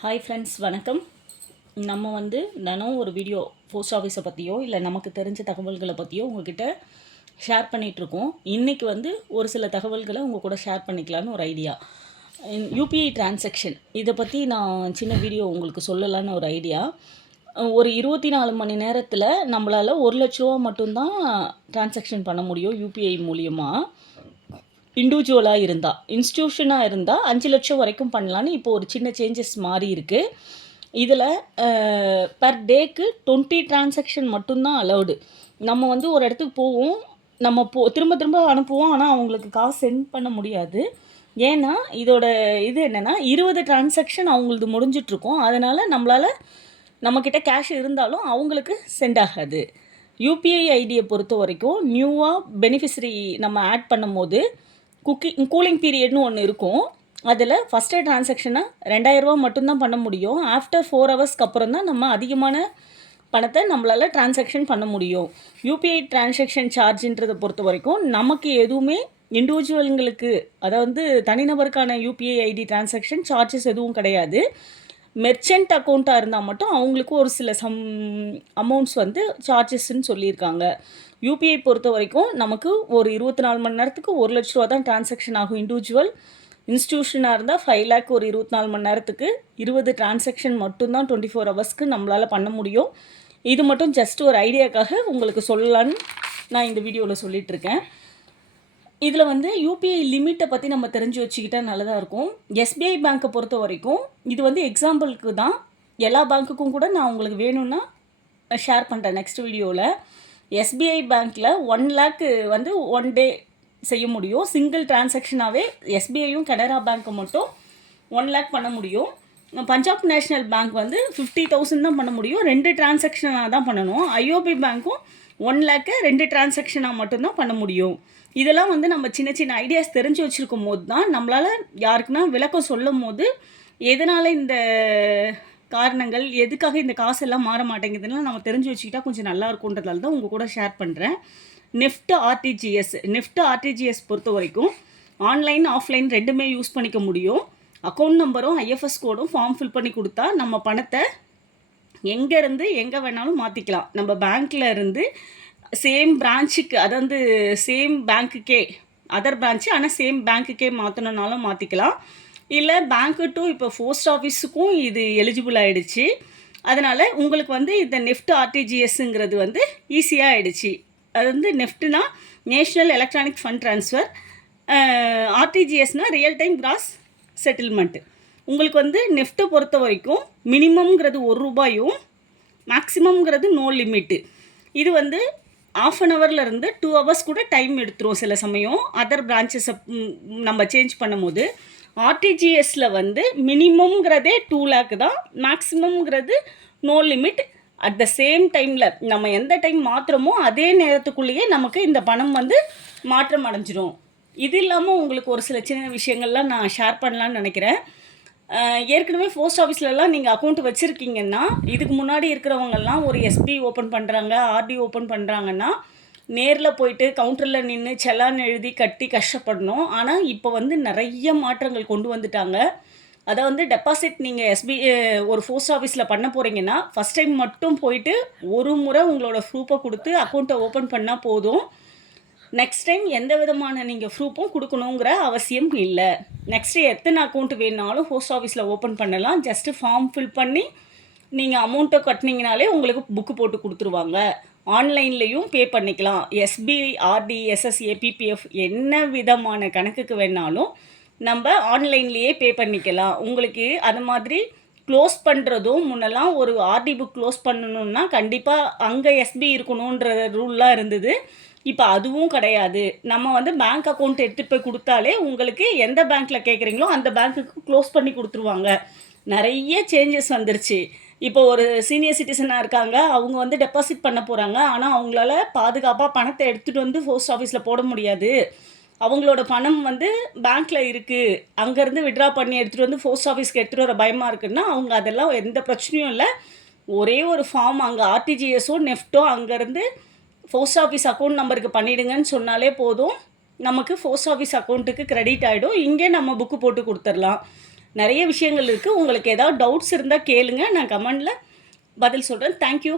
Hi friends, வணக்கம். நம்ம தினம் ஒரு வீடியோ போஸ்ட் ஆஃபீஸை பற்றியோ இல்லை நமக்கு தெரிஞ்ச தகவல்களை பற்றியோ உங்ககிட்ட ஷேர் பண்ணிகிட்ருக்கோம். இன்றைக்கி ஒரு சில தகவல்களை உங்கள் கூட ஷேர் பண்ணிக்கலான்னு ஒரு ஐடியா. யூபிஐ டிரான்சாக்ஷன் இதை பற்றி நான் சின்ன வீடியோ உங்களுக்கு சொல்லலான்னு ஒரு ஐடியா. ஒரு 24 மணி நேரத்தில் நம்மளால் 1 லட்ச ரூபா மட்டும்தான் டிரான்சாக்ஷன் பண்ண முடியும் யூபிஐ மூலியமாக. இண்டிவிஜுவலாக இருந்தால், இன்ஸ்டியூஷனாக இருந்தால் 5 லட்சம் வரைக்கும் பண்ணலான்னு இப்போ ஒரு சின்ன சேஞ்சஸ் மாறி இருக்குது. இதில் பர் டேக்கு 20 டிரான்சாக்ஷன் மட்டும்தான் அலௌடு. நம்ம ஒரு இடத்துக்கு போவோம், நம்ம திரும்ப திரும்ப அனுப்புவோம், ஆனால் அவங்களுக்கு காசு சென்ட் பண்ண முடியாது. ஏன்னா இதோட இது என்னென்னா 20 டிரான்சாக்ஷன் அவங்களது முடிஞ்சிட்ருக்கோம். அதனால் நம்மக்கிட்ட கேஷ் இருந்தாலும் அவங்களுக்கு சென்ட் ஆகாது. யூபிஐ ஐடியை பொறுத்த வரைக்கும் நியூவாக பெனிஃபிஷரி நம்ம ஆட் பண்ணும் போது கூலிங் பீரியட்னு ஒன்று இருக்கும். அதில் ஃபஸ்ட்டு டிரான்சாக்ஷனை 2000 ரூபா மட்டும்தான் பண்ண முடியும். ஆஃப்டர் 4 ஹவர்ஸ்க்கு அப்புறம் தான் நம்ம அதிகமான பணத்தை நம்மளால் டிரான்சாக்ஷன் பண்ண முடியும். யூபிஐ டிரான்சாக்ஷன் சார்ஜின்றதை பொறுத்த வரைக்கும் நமக்கு எதுவுமே இண்டிவிஜுவல்களுக்கு, அதாவது தனிநபருக்கான யூபிஐ ஐடி டிரான்சாக்ஷன் சார்ஜஸ் எதுவும் கிடையாது. மெர்ச்சன்ட் அக்கௌண்ட்டாக இருந்தால் மட்டும் அவங்களுக்கு ஒரு சில அமௌண்ட்ஸ் சார்ஜஸ்ன்னு சொல்லியிருக்காங்க. யூபிஐ பொறுத்த வரைக்கும் நமக்கு ஒரு 24 மணி நேரத்துக்கு 1 லட்ச ரூபா தான் டிரான்சாக்ஷன் ஆகும் இண்டிவிஜுவல். இன்ஸ்டியூஷனாக இருந்தால் 5 லேக் ஒரு 24 மணி நேரத்துக்கு 20 டிரான்சாக்ஷன் மட்டும்தான் 24 ஹவர்ஸ்க்கு நம்மளால் பண்ண முடியும். இது மட்டும் ஜஸ்ட் ஒரு ஐடியாக்காக உங்களுக்கு சொல்லலான்னு நான் இந்த வீடியோவில் சொல்லிகிட்ருக்கேன். இதில் யூபிஐ லிமிட்டை பற்றி நம்ம தெரிஞ்சு வச்சுக்கிட்டால் நல்லதாக இருக்கும். எஸ்பிஐ பேங்க்கை பொறுத்த வரைக்கும் இது எக்ஸாம்பிளுக்கு தான். எல்லா பேங்க்குக்கும் கூட நான் உங்களுக்கு வேணும்னா ஷேர் பண்ணுறேன் நெக்ஸ்ட் வீடியோவில். எஸ்பிஐ பேங்க்கில் 1 லேக்கு 1 டே செய்ய முடியும். சிங்கிள் டிரான்சாக்ஷனாகவே எஸ்பிஐயும் கனரா பேங்க்கை மட்டும் 1 லேக் பண்ண முடியும். பஞ்சாப் நேஷ்னல் பேங்க் 50,000 தான் பண்ண முடியும். 2 டிரான்சாக்ஷனாக தான் பண்ணணும். ஐஓபி பேங்க்கும் 1 லேக்கு 2 டிரான்சாக்ஷனாக மட்டும்தான் பண்ண முடியும். இதெல்லாம் நம்ம சின்ன சின்ன ஐடியாஸ் தெரிஞ்சு வச்சுருக்கும் போது தான் நம்மளால் யாருக்குன்னா விளக்கம் சொல்லும் போது எதனால் இந்த காரணங்கள், எதுக்காக இந்த காசெல்லாம் மாற மாட்டேங்குதுன்னா நம்ம தெரிஞ்சு வச்சுக்கிட்டா கொஞ்சம் நல்லா இருக்குன்றதால தான் உங்கள் கூட ஷேர் பண்ணுறேன். நெஃப்ட் ஆர்டிஜிஎஸ் பொறுத்த வரைக்கும் ஆன்லைன் ஆஃப்லைன் ரெண்டுமே யூஸ் பண்ணிக்க முடியும். அக்கௌண்ட் நம்பரும் ஐஎஃப்எஸ் கோடும் ஃபார்ம் ஃபில் பண்ணி கொடுத்தா நம்ம பணத்தை எங்கேருந்து எங்கே வேணாலும் மாற்றிக்கலாம். நம்ம பேங்க்கில் இருந்து சேம் பிரான்ச்சுக்கு, அதாவது சேம் பேங்க்குக்கே, அதர் பிரான்ச்சு ஆனால் சேம் பேங்க்குக்கே மாற்றணுன்னாலும் மாற்றிக்கலாம். இல்லை பேங்க்கு டு இப்போ போஸ்ட் ஆஃபீஸுக்கும் இது எலிஜிபிள் ஆகிடுச்சு. அதனால் உங்களுக்கு இந்த நெஃப்ட் ஆர்டிஜிஎஸ்ங்கிறது ஈஸியாக ஆகிடுச்சு. அது நெஃப்ட்னா நேஷ்னல் எலக்ட்ரானிக் ஃபண்ட் ட்ரான்ஸ்ஃபர், ஆர்டிஜிஎஸ்னால் ரியல் டைம் கிராஸ் செட்டில்மெண்ட்டு. உங்களுக்கு நெஃப்ட்டை பொறுத்த வரைக்கும் மினிமம்ங்கிறது 1 ரூபாயும் மேக்ஸிமம்ங்கிறது நோ லிமிட்டு. இது ½ அன் ஹவர்லேருந்து 2 ஹவர்ஸ் கூட டைம் எடுத்துரும் சில சமயம் அதர் பிரான்ச்சஸை நம்ம சேஞ்ச் பண்ணும் போது. ஆர்டிஜிஎஸில் மினிமம்ங்கிறதே 2 லேக் தான், மேக்ஸிமம்ங்கிறது no limit. At the same டைமில் நம்ம எந்த டைம் மாற்றுறோமோ அதே நேரத்துக்குள்ளேயே நமக்கு இந்த பணம் மாற்றம் அடைஞ்சிடும். இது இல்லாமல் உங்களுக்கு ஒரு சில சின்ன விஷயங்கள்லாம் நான் ஷேர் பண்ணலான்னு நினைக்கிறேன். ஏற்கனவே போஸ்ட் ஆஃபீஸ்லலாம் நீங்கள் அக்கௌண்ட் வச்சுருக்கீங்கன்னா, இதுக்கு முன்னாடி இருக்கிறவங்கெல்லாம் ஒரு எஸ்பி ஓப்பன் பண்ணுறாங்க, ஆர்டி ஓப்பன் பண்ணுறாங்கன்னா நேரில் போயிட்டு கவுண்டரில் நின்று செலான் எழுதி கட்டி கஷ்டப்படணும். ஆனால் இப்போ நிறைய மாற்றங்கள் கொண்டு வந்துட்டாங்க. அதை டெபாசிட் நீங்கள் ஒரு போஸ்ட் ஆஃபீஸில் பண்ண போகிறீங்கன்னா ஃபஸ்ட் டைம் மட்டும் போயிட்டு ஒரு முறை உங்களோட ப்ரூஃபை கொடுத்து அக்கௌண்ட்டை ஓப்பன் பண்ணால் போதும். நெக்ஸ்ட் டைம் எந்த விதமான நீங்கள் ப்ரூஃபும் கொடுக்கணுங்கிற அவசியம் இல்லை. நெக்ஸ்ட்டு எத்தனை அக்கௌண்ட் வேணுனாலும் போஸ்ட் ஆஃபீஸில் ஓப்பன் பண்ணலாம். ஜஸ்ட்டு ஃபார்ம் ஃபில் பண்ணி நீங்கள் அமௌண்ட்டை கட்டினீங்கனாலே உங்களுக்கு புக்கு போட்டு கொடுத்துருவாங்க. ஆன்லைன்லேயும் பே பண்ணிக்கலாம். எஸ்பிஐ, ஆர்டி, எஸ்எஸ்ஏ, பிபிஎஃப் என்ன விதமான கணக்குக்கு வேணாலும் நம்ம ஆன்லைன்லேயே பே பண்ணிக்கலாம். உங்களுக்கு அது மாதிரி க்ளோஸ் பண்ணுறதும், முன்னெல்லாம் ஒரு ஆர்டி புக் க்ளோஸ் பண்ணணுன்னா கண்டிப்பாக அங்கே எஸ்பி இருக்கணுன்ற ரூல்லாம் இருந்தது. இப்போ அதுவும் கிடையாது. நம்ம பேங்க் அக்கௌண்ட் எடுத்துகிட்டு போய் கொடுத்தாலே உங்களுக்கு எந்த பேங்க்கில் கேட்குறீங்களோ அந்த பேங்க்குக்கு க்ளோஸ் பண்ணி கொடுத்துருவாங்க. நிறைய சேஞ்சஸ் வந்துருச்சு. இப்போ ஒரு சீனியர் சிட்டிசனாக இருக்காங்க, அவங்க டெபாசிட் பண்ண போகிறாங்க. ஆனால் அவங்களால பாதுகாப்பாக பணத்தை எடுத்துகிட்டு போஸ்ட் ஆஃபீஸில் போட முடியாது. அவங்களோட பணம் பேங்க்கில் இருக்குது, அங்கேருந்து விட்ரா பண்ணி எடுத்துகிட்டு போஸ்ட் ஆஃபீஸ்க்கு எடுத்துகிட்டு வர பயமாக இருக்குன்னா அவங்க அதெல்லாம் எந்த பிரச்சனையும் இல்லை. ஒரே ஒரு ஃபார்ம் அங்கே ஆர்டிஜிஎஸோ நெஃப்ட்டோ அங்கேருந்து போஸ்ட் ஆஃபீஸ் அக்கௌண்ட் நம்பருக்கு பண்ணிவிடுங்கன்னு சொன்னாலே போதும். நமக்கு போஸ்ட் ஆஃபீஸ் அக்கௌண்ட்டுக்கு கிரெடிட் ஆகிடும். இங்கே நம்ம புக்கு போட்டு கொடுத்துடலாம். நிறைய விஷயங்கள் இருக்குது. உங்களுக்கு ஏதாவது டவுட்ஸ் இருந்தால் கேளுங்க, நான் கமெண்டில் பதில் சொல்கிறேன். தேங்க்யூ.